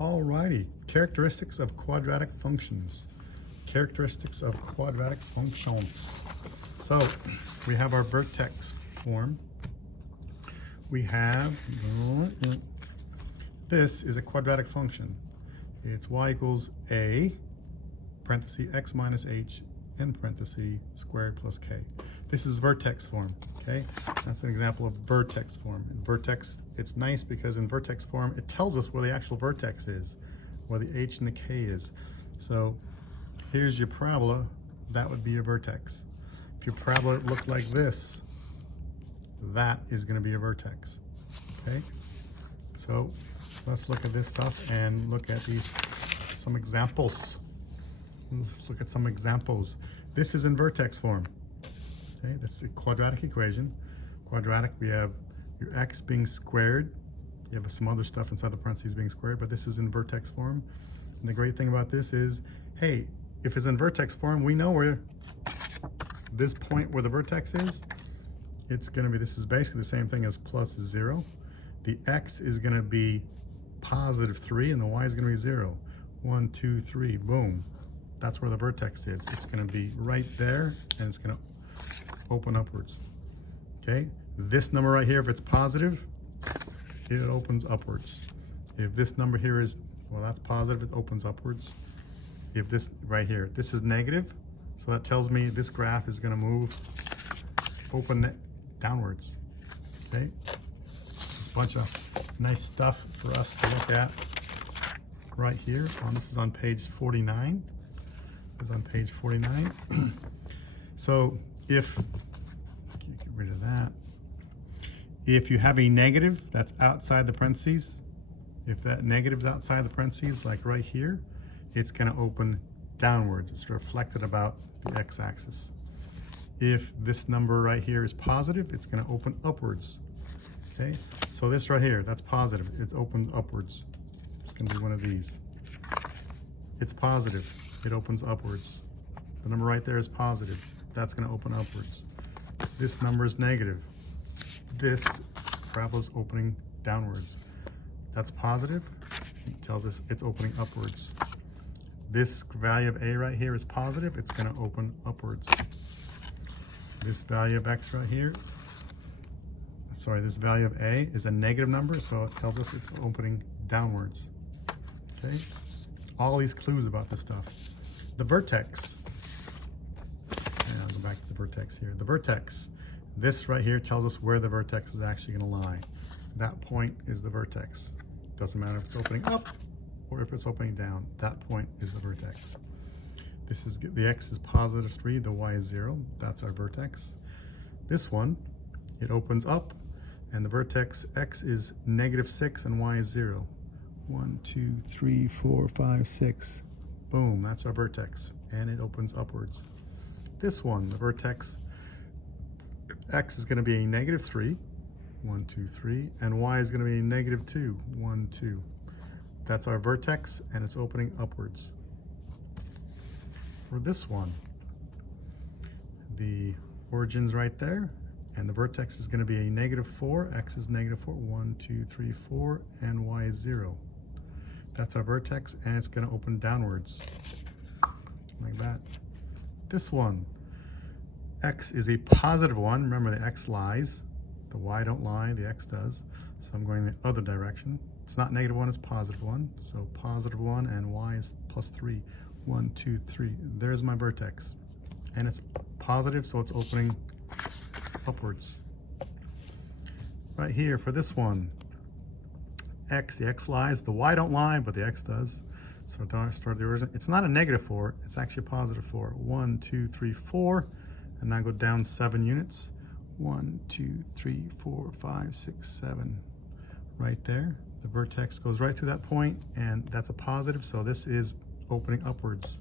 Alrighty, characteristics of quadratic functions. Characteristics of quadratic functions. So we have our vertex form. We have, this is a quadratic function. It's y equals a, parenthesis, x minus h, in parenthesis, squared plus k. This is vertex form, okay? That's an example of vertex form. In vertex, it's nice because in vertex form, it tells us where the actual vertex is, where the h and the k is. So here's your parabola, that would be your vertex. If your parabola looked like this, that is gonna be a vertex, okay? So let's look at this stuff and look at some examples. Let's look at some examples. This is in vertex form. Okay, that's a quadratic equation. Quadratic, we have your x being squared. You have some other stuff inside the parentheses being squared, but this is in vertex form. And the great thing about this is, hey, if it's in vertex form, we know where this point where the vertex is, it's gonna be, this is basically the same thing as plus 0. The x is gonna be positive 3 and the y is gonna be 0. 1, 2, 3, boom. That's where the vertex is. It's gonna be right there and it's gonna open upwards, okay? This number right here, if it's positive, it opens upwards. If this number here is, well, that's positive, it opens upwards. If this right here, this is negative, so that tells me this graph is gonna move, open downwards, okay? Just a bunch of nice stuff for us to look at right here. This is on page 49. It's on page 49. So if, get rid of that. If you have a negative that's outside the parentheses, if that negative's outside the parentheses, like right here, it's gonna open downwards. It's reflected about the x-axis. If this number right here is positive, it's gonna open upwards, okay? So this right here, that's positive, it's opened upwards. It's gonna be one of these. It's positive, it opens upwards. The number right there is positive, that's gonna open upwards. This number is negative. This parabola is opening downwards. That's positive, it tells us it's opening upwards. This value of a right here is positive, it's gonna open upwards. This value of x right here, sorry, this value of a is a negative number, so it tells us it's opening downwards, okay? All these clues about this stuff. The vertex, and I'll go back to the vertex here. The vertex, this right here tells us where the vertex is actually gonna lie. That point is the vertex. Doesn't matter if it's opening up or if it's opening down, that point is the vertex. This is, the x is positive 3, the y is 0, that's our vertex. This one, it opens up, and the vertex x is negative 6 and y is 0. 1, 2, 3, 4, 5, 6. Boom, that's our vertex, and it opens upwards. This one, the vertex, x is gonna be a negative 3, 1, 2, 3, and y is gonna be a negative 2, 1, 2. That's our vertex, and it's opening upwards. For this one, the origin's right there, and the vertex is gonna be a negative 4, x is negative 4, 1, 2, 3, 4, and y is 0. That's our vertex, and it's gonna open downwards, like that. This one, x is a positive 1. Remember, the x lies. The y don't lie, the x does. So I'm going the other direction. It's not negative 1, it's positive 1. So positive 1, and y is plus 3. 1, 2, 3. There's my vertex. And it's positive, so it's opening upwards. Right here for this one, x, the x lies, the y don't lie, but the x does. So start the origin. It's not a negative 4, it's actually a positive 4. 1, 2, 3, 4, and now go down 7 units. 1, 2, 3, 4, 5, 6, 7. Right there. The vertex goes right to that point, and that's a positive, so this is opening upwards.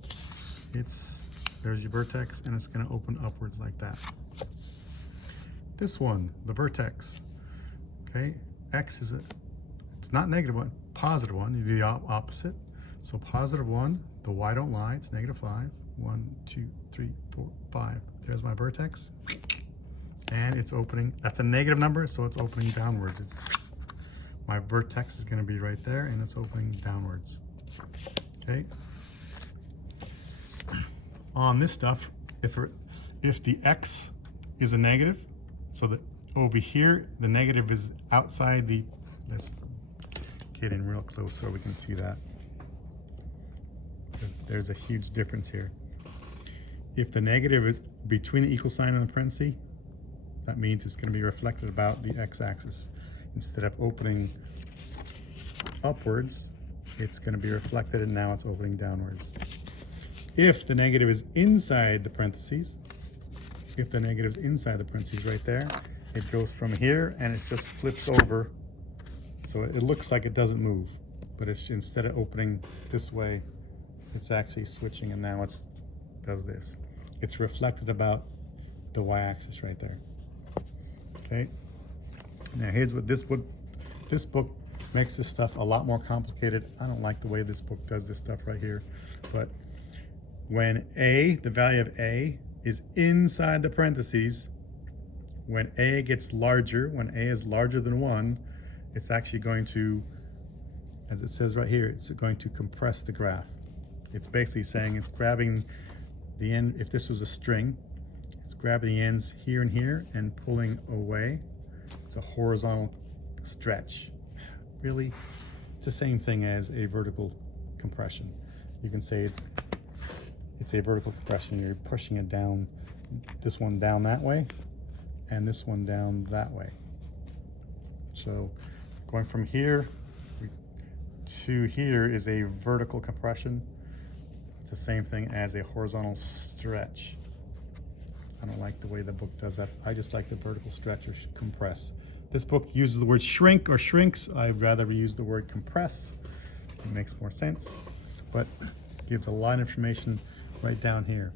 There's your vertex, and it's gonna open upwards like that. This one, the vertex, okay? X is it's not negative 1, positive 1, you do the opposite. So positive 1, the y don't lie, it's negative 5. 1, 2, 3, 4, 5. There's my vertex. And it's opening, that's a negative number, so it's opening downwards. My vertex is going to be right there, and it's opening downwards. Okay. On this stuff, if the x is a negative, so that over here the negative is outside the. Let's get in real close so we can see that. There's a huge difference here. If the negative is between the equal sign and the parenthesis, that means it's going to be reflected about the x-axis. Instead of opening upwards, it's going to be reflected, and now it's opening downwards. If the negative is inside the parentheses, right there, it goes from here and it just flips over. So it looks like it doesn't move, but it's instead of opening this way, it's actually switching, and now it does this. It's reflected about the y-axis right there. Okay. Now here's what this book makes this stuff a lot more complicated. I don't like the way this book does this stuff right here, but when the value of a is inside the parentheses, when a gets larger, when a is larger than 1, it's actually going to, as it says right here, it's going to compress the graph. It's basically saying it's grabbing the end. If this was a string, it's grabbing the ends here and here and pulling away. It's a horizontal stretch. Really, it's the same thing as a vertical compression. You can say it's a vertical compression. You're pushing it down, this one down that way, and this one down that way. So going from here to here is a vertical compression. It's the same thing as a horizontal stretch. I don't like the way the book does that. I just like the vertical stretch or compress. This book uses the word shrink or shrinks. I'd rather use the word compress. It makes more sense, but gives a lot of information right down here.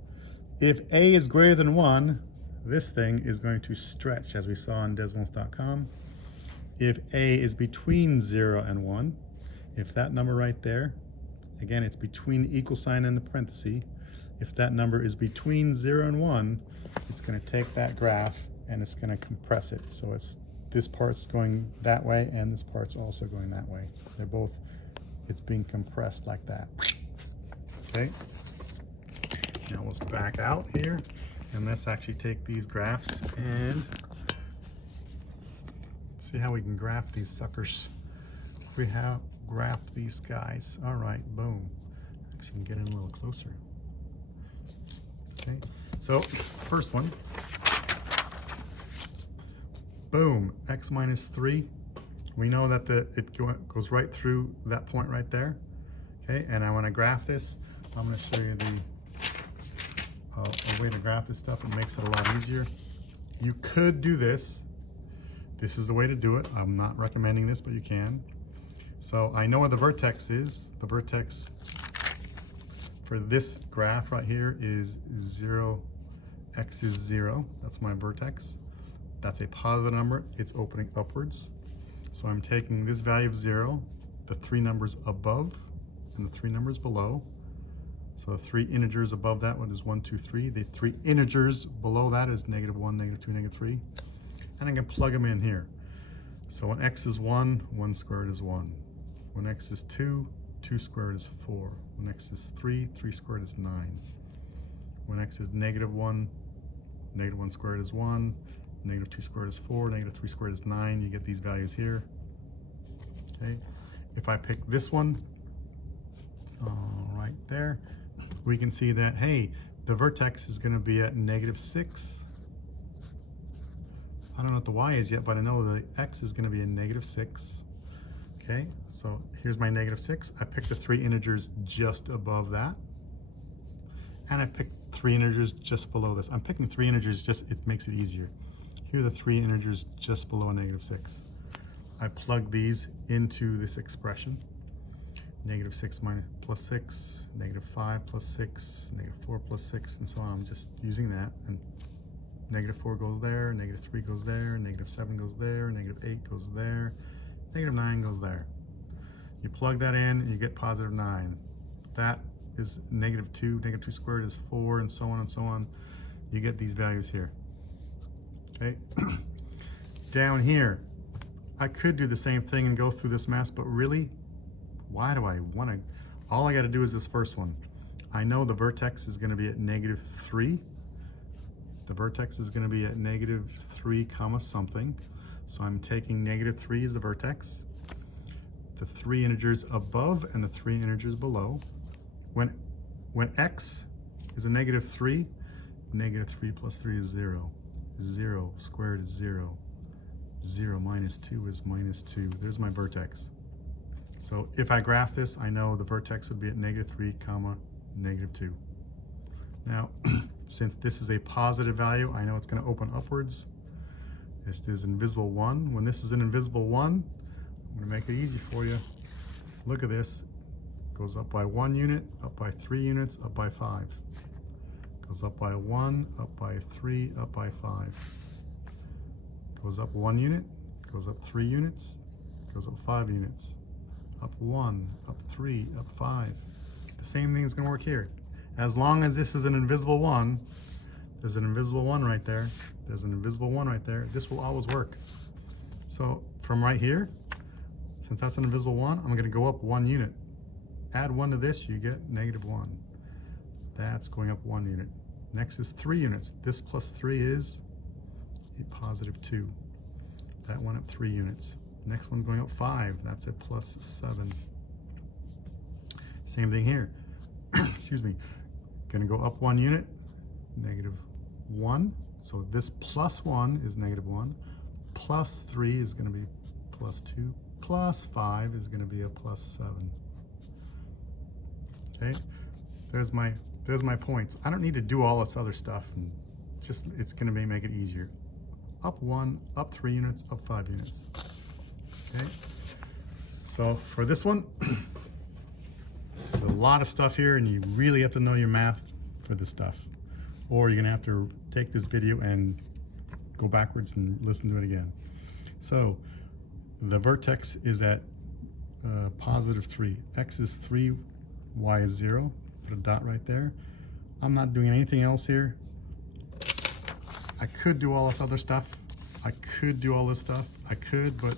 If a is greater than 1, this thing is going to stretch, as we saw on Desmos.com. If a is between 0 and 1, if that number right there, again, it's between the equal sign and the parenthesis. If that number is between 0 and 1, it's going to take that graph and it's going to compress it. So this part's going that way and this part's also going that way. They're both, it's being compressed like that. Okay. Now let's back out here and let's actually take these graphs and see how we can graph these suckers. We have graphed these guys. All right, boom. Actually, can get in a little closer. Okay, so first one. Boom, x minus 3. We know that it goes right through that point right there. Okay, and I want to graph this. I'm going to show you a way to graph this stuff. It makes it a lot easier. You could do this. This is the way to do it. I'm not recommending this, but you can. So I know where the vertex is. The vertex for this graph right here is 0, x is 0. That's my vertex. That's a positive number. It's opening upwards. So I'm taking this value of 0, the 3 numbers above, and the 3 numbers below. So the 3 integers above that one is 1, 2, 3. The 3 integers below that is -1, -2, -3. And I can plug them in here. So when x is 1, 1 squared is 1. When x is 2, 2 squared is 4. When x is 3, 3 squared is 9. When x is -1, -1 squared is 1. -2 squared is 4. -3 squared is 9. You get these values here. Okay. If I pick this one, right there, we can see that, hey, the vertex is going to be at -6. I don't know what the y is yet, but I know the x is going to be a -6. Okay, so here's my -6. I picked the 3 integers just above that. And I picked 3 integers just below this. I'm picking 3 integers just, it makes it easier. Here are the 3 integers just below a -6. I plug these into this expression. -6 plus 6, -5 plus 6, -4 plus 6, and so on. I'm just using that. And -4 goes there, -3 goes there, -7 goes there, -8 goes there, -9 goes there. You plug that in and you get +9. That is -2, -2 squared is 4, and so on and so on. You get these values here. Okay. Down here, I could do the same thing and go through this mess, but really, why do I want to? All I got to do is this first one. I know the vertex is going to be at -3. The vertex is going to be at -3 comma something. So I'm taking -3 as the vertex, the 3 integers above and the 3 integers below. When x is a -3, -3 plus 3 is 0. 0 squared is 0. 0 minus 2 is -2. There's my vertex. So if I graph this, I know the vertex would be at -3 comma -2. Now, since this is a positive value, I know it's going to open upwards. This is invisible 1. When this is an invisible 1, I'm going to make it easy for you. Look at this. It goes up by 1 unit, up by 3 units, up by 5. Goes up by 1, up by 3, up by 5. Goes up 1 unit, goes up 3 units, goes up 5 units. Up 1, up 3, up 5. The same thing is going to work here. As long as this is an invisible 1, there's an invisible 1 right there. There's an invisible 1 right there. This will always work. So from right here, since that's an invisible 1, I'm going to go up 1 unit. Add 1 to this, you get -1. That's going up 1 unit. Next is 3 units. This plus 3 is a +2. That went up 3 units. Next one's going up 5. That's a +7. Same thing here. Excuse me. Going to go up 1 unit, -1. So this +1 is -1. +3 is going to be +2. +5 is going to be a +7. Okay. There's my points. I don't need to do all this other stuff, and just it's going to make it easier. Up 1, up 3 units, up 5 units. Okay. So for this one, it's a lot of stuff here, and you really have to know your math for this stuff, or you're going to have to take this video and go backwards and listen to it again. So the vertex is at +3. X is 3, y is 0. Put a dot right there. I'm not doing anything else here. I could do all this other stuff. I could do all this stuff. I could, but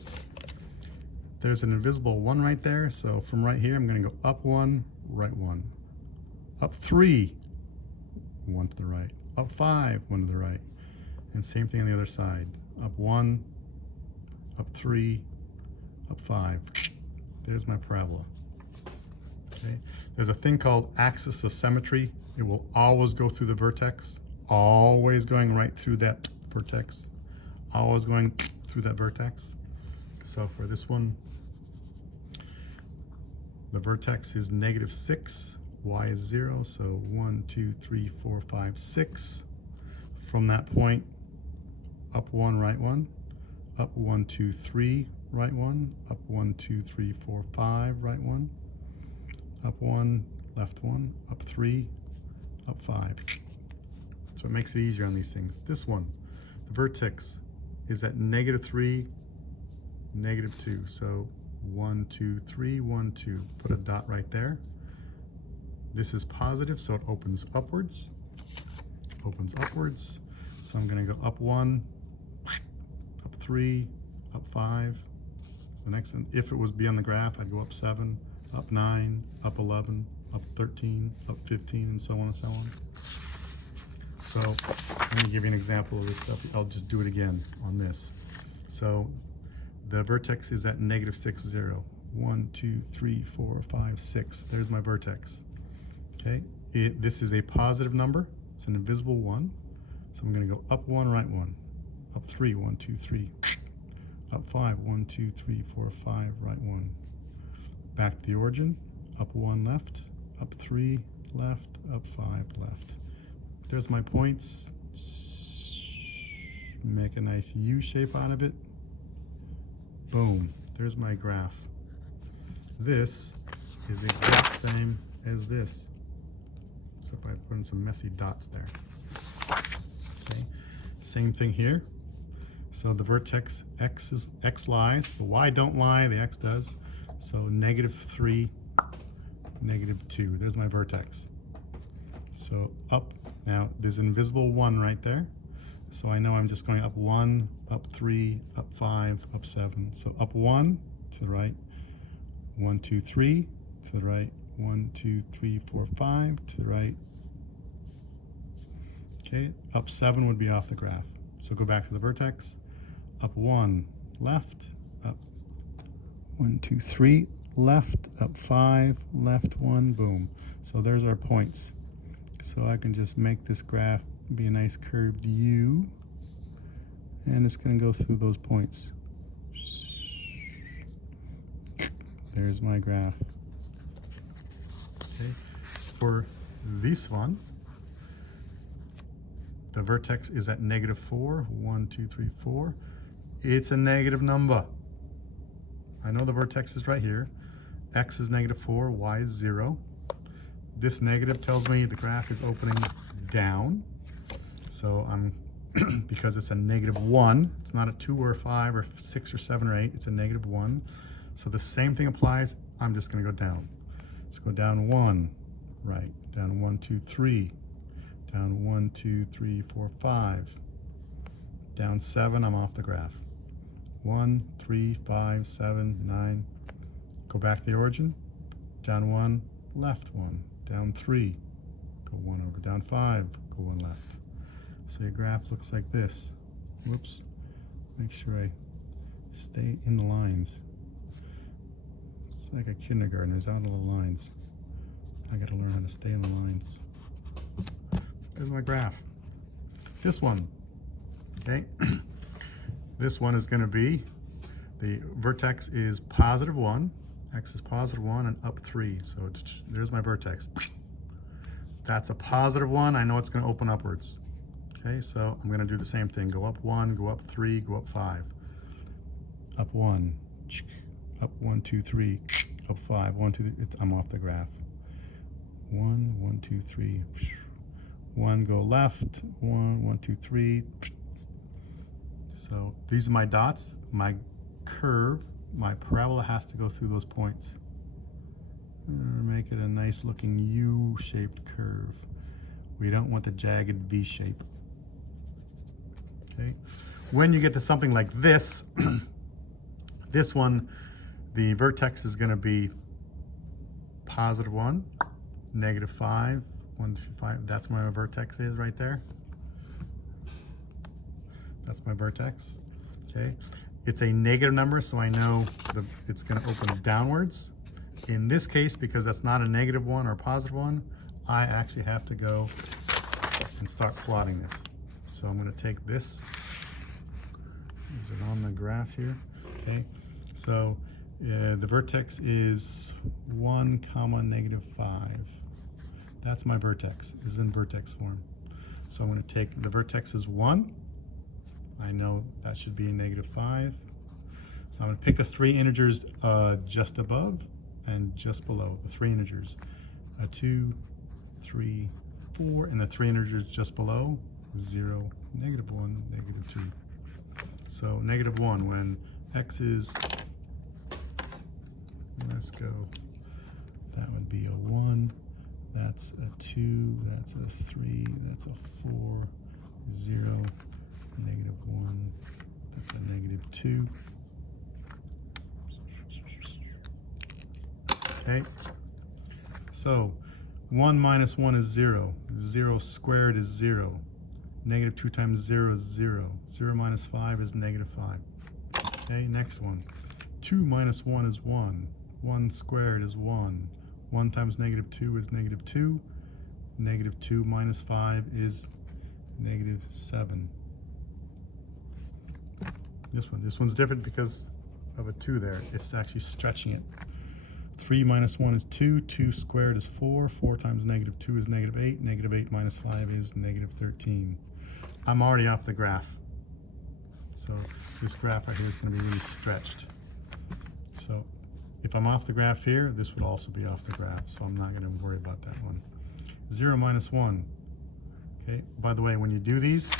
there's an invisible 1 right there. So from right here, I'm going to go up 1, right 1. Up 3, 1 to the right. Up 5, 1 to the right. And same thing on the other side. Up 1, up 3, up 5. There's my parabola. Okay. There's a thing called axis of symmetry. It will always go through the vertex, always going right through that vertex, always going through that vertex. So for this one, the vertex is -6, y is 0, so 1, 2, 3, 4, 5, 6. From that point, up 1, right 1, up 1, 2, 3, right 1, up 1, 2, 3, 4, 5, right 1, up 1, left 1, up 3, up 5. So it makes it easier on these things. This one, the vertex is at -3, -2. So 1, 2, 3, 1, 2. Put a dot right there. This is positive, so it opens upwards. Opens upwards. So I'm going to go up 1, up 3, up 5. The next one, if it was beyond the graph, I'd go up 7, up 9, up 11, up 13, up 15, and so on and so on. So let me give you an example of this stuff. I'll just do it again on this. So the vertex is at -6, 0. 1, 2, 3, 4, 5, 6. There's my vertex. Okay. This is a positive number. It's an invisible 1. So I'm going to go up 1, right 1. Up 3, 1, 2, 3. Up 5, 1, 2, 3, 4, 5, right 1. Back to the origin. Up 1, left. Up 3, left. Up 5, left. There's my points. Make a nice U shape out of it. Boom. There's my graph. This is the exact same as this, except I put in some messy dots there. Okay. Same thing here. So the vertex x lies, the y don't lie, the x does. So -3, -2. There's my vertex. So up, now there's an invisible 1 right there. So I know I'm just going up 1, up 3, up 5, up 7. So up 1 to the right, 1, 2, 3 to the right, 1, 2, 3, 4, 5 to the right. Okay, up 7 would be off the graph. So go back to the vertex. Up 1, left, up 1, 2, 3, left, up 5, left 1, boom. So there's our points. So I can just make this graph be a nice curved U, and it's going to go through those points. There's my graph. Okay. For this one, the vertex is at -4. 1, 2, 3, 4. It's a negative number. I know the vertex is right here. X is -4, Y is 0. This negative tells me the graph is opening down. So I'm, because it's a -1, it's not a 2 or a 5 or 6 or 7 or 8, it's a -1. So the same thing applies, I'm just gonna go down. Let's go down 1, right, down 1, 2, 3, down 1, 2, 3, 4, 5, down 7, I'm off the graph. 1, 3, 5, 7, 9, go back to the origin, down 1, left 1, down 3, go 1 over, down 5, go 1 left. So your graph looks like this. Whoops, make sure I stay in the lines. It's like a kindergarten, there's out of the lines. I gotta learn how to stay in the lines. There's my graph. This one, okay? This one is gonna be, the vertex is +1, X is +1 and up 3. So there's my vertex. That's a +1, I know it's gonna open upwards. Okay, so I'm gonna do the same thing. Go up 1, go up 3, go up 5. Up 1, up 1, 2, 3, up 5, 1, 2, 3, I'm off the graph. 1, 1, 2, 3, 1, go left, 1, 1, 2, 3. So these are my dots, my curve, my parabola has to go through those points. Make it a nice looking U-shaped curve. We don't want the jagged V shape. Okay. When you get to something like this, this one, the vertex is going to be +1, -5, 1, 2, 5. That's where my vertex is right there. That's my vertex. Okay. It's a negative number, so I know it's going to open downwards. In this case, because that's not a -1 or a +1, I actually have to go and start plotting this. So I'm going to take this. Is it on the graph here? Okay. So the vertex is 1, -5. That's my vertex. This is in vertex form. So I'm going to take the vertex is 1. I know that should be -5. So I'm going to pick the 3 integers just above and just below, the 3 integers. 2, 3, 4, and the 3 integers just below, 0, -1, -2. So -1 when X is, let's go, that would be a 1, that's a 2, that's a 3, that's a 4, 0, -1, that's a -2. Okay, so 1 minus 1 is 0. 0 squared is 0. -2 times 0 is 0. 0 minus 5 is -5. Okay, next one. 2 minus 1 is 1. 1 squared is 1. 1 times -2 is -2. -2 minus 5 is -7. This one's different because of a 2 there. It's actually stretching it. 3 minus 1 is 2, 2 squared is 4, 4 times -2 is -8, -8 minus 5 is -13. I'm already off the graph. So this graph right here is going to be really stretched. So if I'm off the graph here, this would also be off the graph, so I'm not going to worry about that one. 0 minus 1. Okay, by the way, when you do these,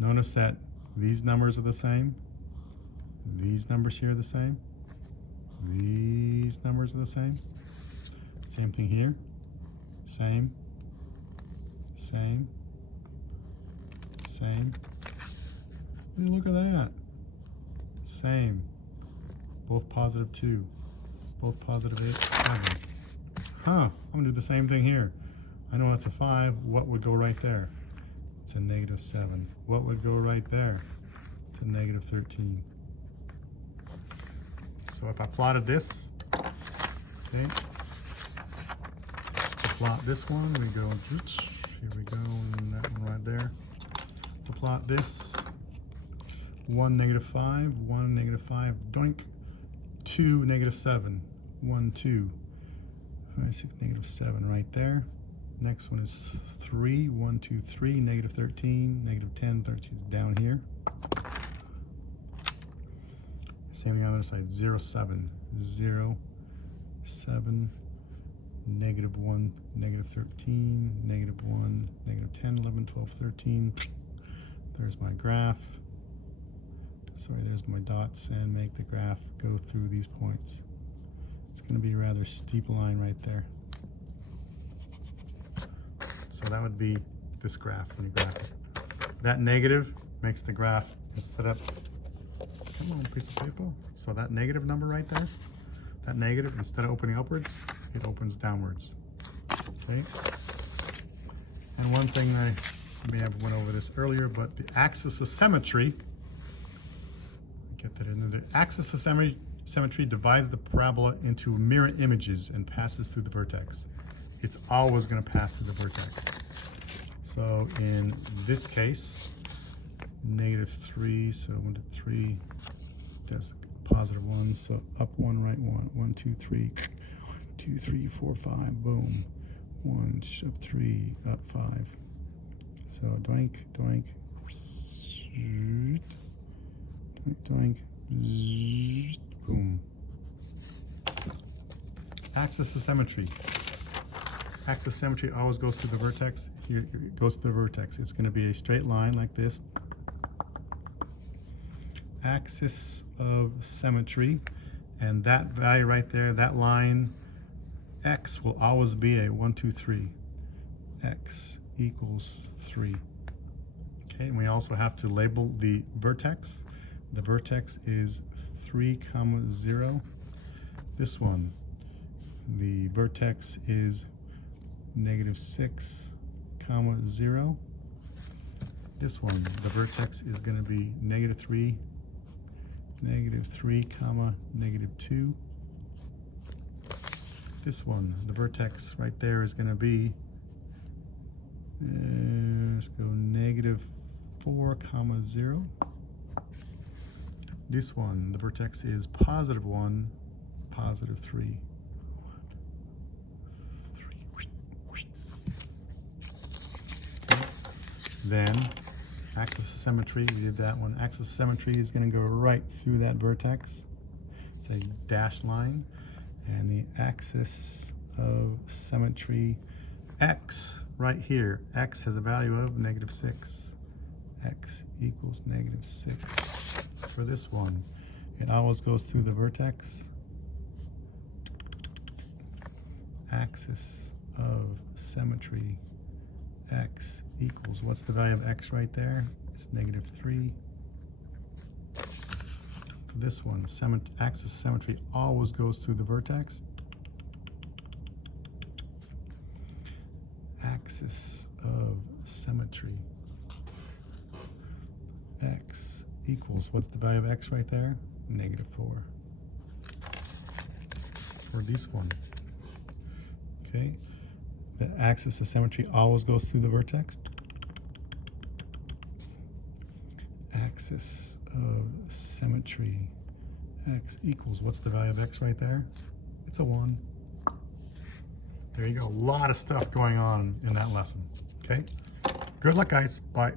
notice that these numbers are the same. These numbers here are the same. These numbers are the same. Same thing here. Same. Same. Same. Hey, look at that. Same. Both positive 2. Both positive 8, 7. Huh, I'm gonna do the same thing here. I know that's a 5. What would go right there? It's a negative 7. What would go right there? It's a negative 13. So if I plotted this, okay, to plot this one, we go, here we go, and that one right there. To plot this, 1, negative 5, 1, negative 5, doink, 2, negative 7, 1, 2, 5, 6, negative 7 right there. Next one is 3, 1, 2, 3, negative 13, negative 10, 13 is down here. Same thing on the other side, 0, 7, 0, 7, negative 1, negative 13, negative 1, negative 10, 11, 12, 13. There's my graph. Sorry, there's my dots, and make the graph go through these points. It's going to be a rather steep line right there. So that would be this graph when you graph it. That negative makes the graph instead of, come on, piece of paper. So that negative number right there, that negative, instead of opening upwards, it opens downwards. Okay. And one thing I may have went over this earlier, but the axis of symmetry, get that in there. The axis of symmetry divides the parabola into mirror images and passes through the vertex. It's always going to pass through the vertex. So in this case, negative 3, so 1 to 3, that's positive 1, so up 1, right 1, 1, 2, 3, 2, 3, 4, 5, boom, 1, up 3, up 5. So doink, doink, doink, doink, boom. Axis of symmetry. Axis of symmetry always goes through the vertex. Here it goes to the vertex. It's going to be a straight line like this. Axis of symmetry, and that value right there, that line, x will always be a 1, 2, 3. X equals 3. Okay, and we also have to label the vertex. The vertex is 3, 0. This one, the vertex is negative 6, 0. This one, the vertex is going to be negative 3, negative 3, negative 2. This one, the vertex right there is going to be, let's go negative 4, 0. This one, the vertex is positive 1, positive 3. Then axis of symmetry, we did that one. Axis of symmetry is going to go right through that vertex. It's a dashed line. And the axis of symmetry, x right here, x has a value of negative 6. X equals negative 6. For this one, it always goes through the vertex. Axis of symmetry, x equals, what's the value of x right there? It's negative 3. For this one, axis of symmetry always goes through the vertex. Axis of symmetry, x equals, what's the value of x right there? Negative 4. For this one, okay, the axis of symmetry always goes through the vertex. Axis of symmetry, x equals, what's the value of x right there? It's a 1. There you go. A lot of stuff going on in that lesson. Okay? Good luck, guys. Bye.